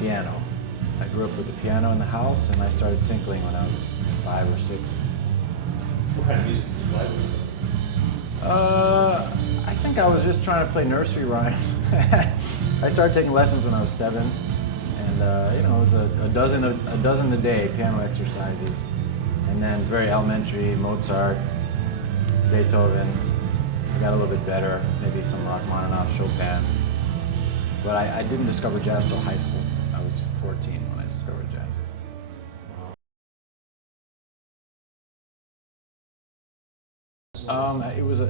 piano. I grew up with a piano in the house, and I started tinkling when I was 5 or 6. What kind of music did you like? I think I was just trying to play nursery rhymes. I started taking lessons when I was 7, and you know, it was a dozen a day piano exercises, and then very elementary Mozart, Beethoven. I got a little bit better, maybe some Rachmaninoff, Chopin. But I didn't discover jazz till high school. I was 14 when I discovered jazz.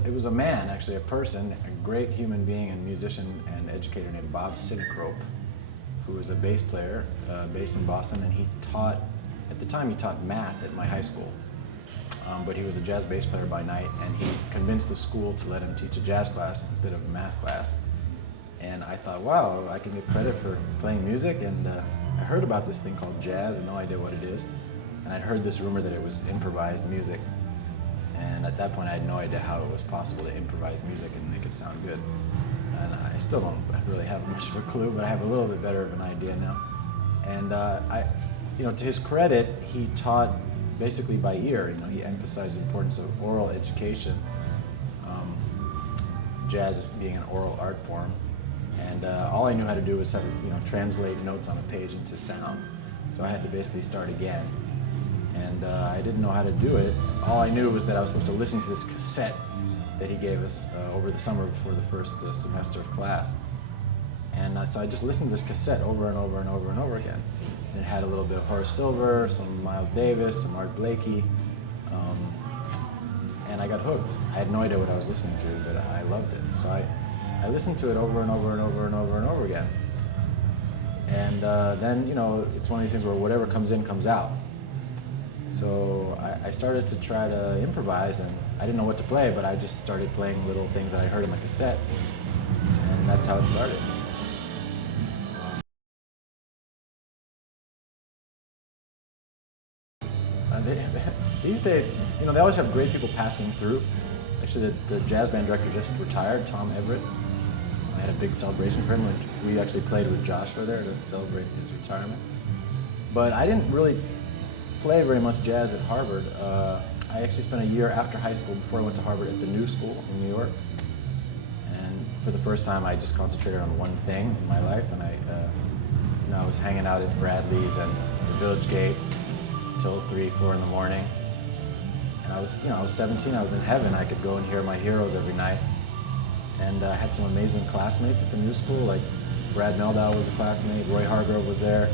It was a man, actually, a person, a great human being and musician and educator named Bob Sinekrope, who was a bass player based in Boston, and he taught, at the time he taught math at my high school. But he was a jazz bass player by night, and he convinced the school to let him teach a jazz class instead of a math class. And I thought, wow, I can get credit for playing music, and I heard about this thing called jazz, and no idea what it is. And I'd heard this rumor that it was improvised music. And at that point, I had no idea how it was possible to improvise music and make it sound good. And I still don't really have much of a clue, but I have a little bit better of an idea now. And you know, to his credit, he taught basically by ear. You know, he emphasized the importance of oral education, jazz being an oral art form. And all I knew how to do was, you know, translate notes on a page into sound. So I had to basically start again. And I didn't know how to do it. All I knew was that I was supposed to listen to this cassette that he gave us over the summer before the first semester of class. And so I just listened to this cassette over and over and over and over again. And it had a little bit of Horace Silver, some Miles Davis, some Art Blakey, and I got hooked. I had no idea what I was listening to, but I loved it. So I listened to it over and over and over and over and over again. And then, you know, it's one of these things where whatever comes in comes out. So I started to try to improvise, and I didn't know what to play, but I just started playing little things that I heard on the cassette, and that's how it started. These days, you know, they always have great people passing through. Actually, the jazz band director just retired, Tom Everett. I had a big celebration for him. We actually played with Joshua there to celebrate his retirement. But I didn't really play very much jazz at Harvard. I actually spent a year after high school before I went to Harvard at the New School in New York. And for the first time, I just concentrated on one thing in my life. And you know, I was hanging out at Bradley's and the Village Gate till 3, 4 in the morning. And I was 17. I was in heaven. I could go and hear my heroes every night. And I had some amazing classmates at the New School, like Brad Meldau was a classmate, Roy Hargrove was there,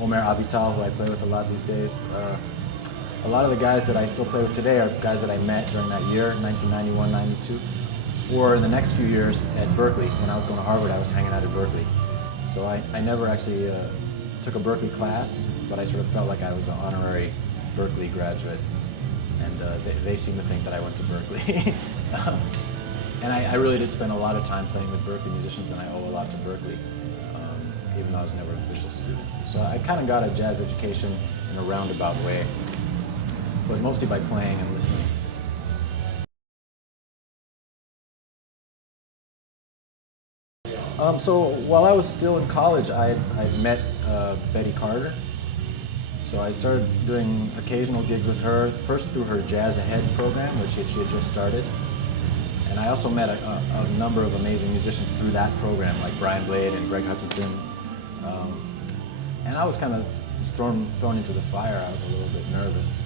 Omer Avital, who I play with a lot these days. A lot of the guys that I still play with today are guys that I met during that year, 1991, 92, or in the next few years at Berkeley. When I was going to Harvard, I was hanging out at Berkeley. So I never actually took a Berkeley class, but I sort of felt like I was an honorary Berkeley graduate. And they seem to think that I went to Berkeley. And I really did spend a lot of time playing with Berkeley musicians, and I owe a lot to Berkeley, even though I was never an official student. So I kind of got a jazz education in a roundabout way, but mostly by playing and listening. So while I was still in college, I met Betty Carter. So I started doing occasional gigs with her, first through her Jazz Ahead program, which she had just started. And I also met a number of amazing musicians through that program, like Brian Blade and Greg Hutchinson. And I was kind of just thrown into the fire. I was a little bit nervous.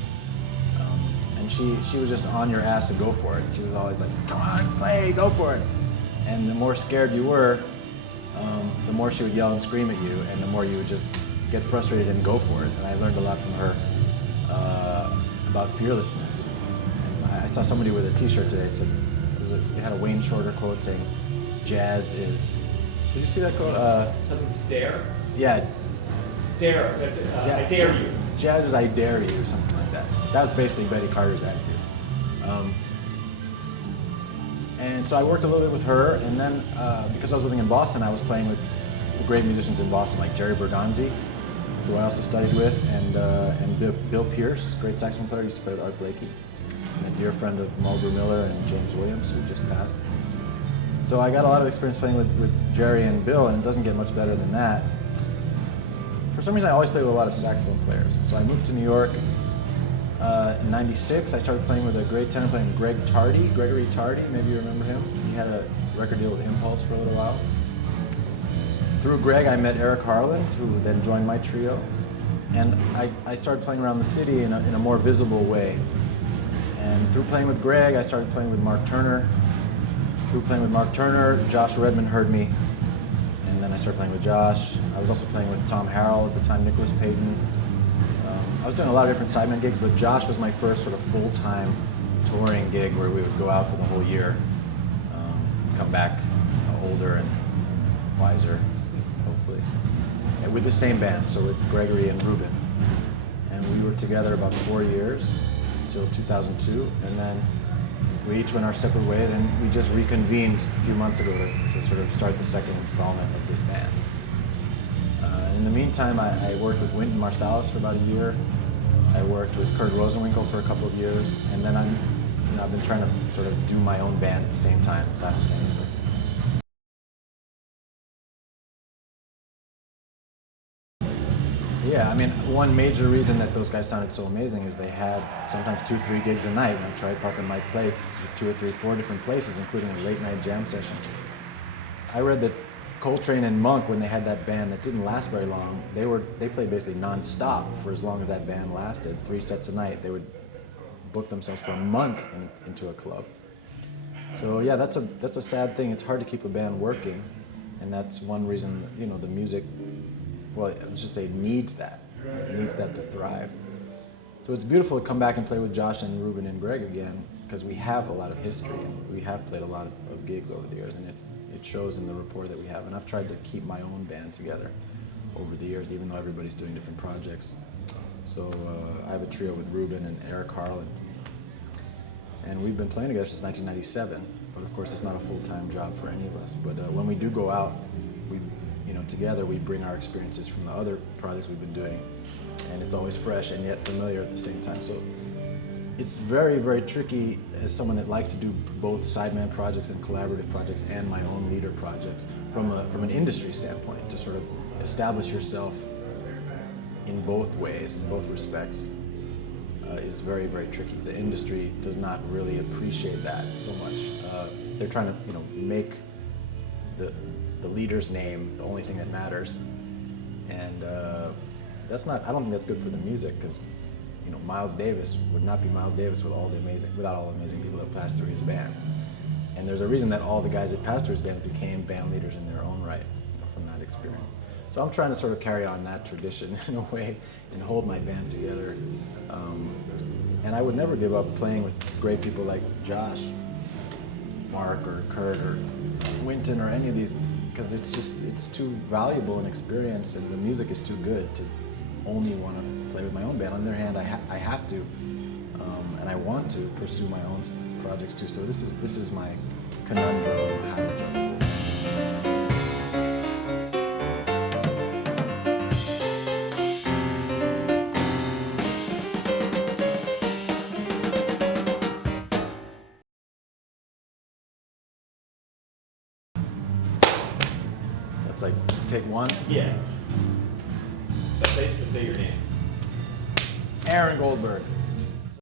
And she was just on your ass to go for it. She was always like, come on, play, go for it. And the more scared you were, the more she would yell and scream at you, and the more you would just get frustrated and go for it. And I learned a lot from her about fearlessness. And I saw somebody with a t-shirt today. It had a Wayne Shorter quote saying, jazz is, did you see that quote? Something to dare? Yeah. Dare, I dare you. Jazz is I dare you, or something like that. That was basically Betty Carter's attitude. And so I worked a little bit with her, and then because I was living in Boston, I was playing with the great musicians in Boston, like Jerry Bergonzi, who I also studied with, and Bill Pierce, great saxophone player, used to play with Art Blakey, and a dear friend of Mulgrew Miller and James Williams, who just passed. So I got a lot of experience playing with Jerry and Bill, and it doesn't get much better than that. for some reason I always played with a lot of saxophone players. So I moved to New York in '96. I started playing with a great tenor player named Gregory Tardy. Maybe you remember him. He had a record deal with Impulse for a little while. Through Greg, I met Eric Harland, who then joined my trio, and I started playing around the city in a more visible way. And through playing with Greg, I started playing with Mark Turner. Through playing with Mark Turner, Josh Redman heard me, and then I started playing with Josh. I was also playing with Tom Harrell at the time, Nicholas Payton. I was doing a lot of different sideman gigs, but Josh was my first sort of full-time touring gig where we would go out for the whole year, come back older and wiser, hopefully, and with the same band, so with Gregory and Ruben. And we were together about 4 years until 2002, and then we each went our separate ways, and we just reconvened a few months ago to sort of start the second installment of this band. In the meantime, I worked with Wynton Marsalis for about a year. I worked with Kurt Rosenwinkel for a couple of years, and then I've been trying to sort of do my own band at the same time, simultaneously. Yeah, I mean, one major reason that those guys sounded so amazing is they had sometimes 2-3 gigs a night. Charlie Parker might play 2 or 3, 4 different places, including a late night jam session. I read that Coltrane and Monk, when they had that band that didn't last very long, they played basically non-stop for as long as that band lasted, 3 sets a night. They would book themselves for a month into a club. So yeah, that's a sad thing. It's hard to keep a band working, and that's one reason, the music, well, let's just say needs that. It needs that to thrive. So it's beautiful to come back and play with Josh and Ruben and Greg again, because we have a lot of history and we have played a lot of gigs over the years, and it shows in the rapport that we have. And I've tried to keep my own band together over the years, even though everybody's doing different projects. So I have a trio with Ruben and Eric Harland, and we've been playing together since 1997. But of course, it's not a full-time job for any of us. But when we do go out, together we bring our experiences from the other projects we've been doing, and it's always fresh and yet familiar at the same time. So it's very, very tricky as someone that likes to do both sideman projects and collaborative projects and my own leader projects from an industry standpoint, to sort of establish yourself in both ways, in both respects, is very, very tricky. The industry does not really appreciate that so much. They're trying to, make the leader's name the only thing that matters, and I don't think that's good for the music, because Miles Davis would not be Miles Davis without all the amazing people that passed through his bands. And there's a reason that all the guys that passed through his bands became band leaders in their own right, from that experience. So I'm trying to sort of carry on that tradition in a way and hold my band together. And I would never give up playing with great people like Josh, Mark, or Kurt, or Wynton, or any of these, because it's too valuable an experience, and the music is too good to only want to play with my own band. On the other hand, I have to, and I want to pursue my own projects too. So this is my conundrum of how to juggle this. That's like take one. Yeah. Let's say your name. Aaron Goldberg.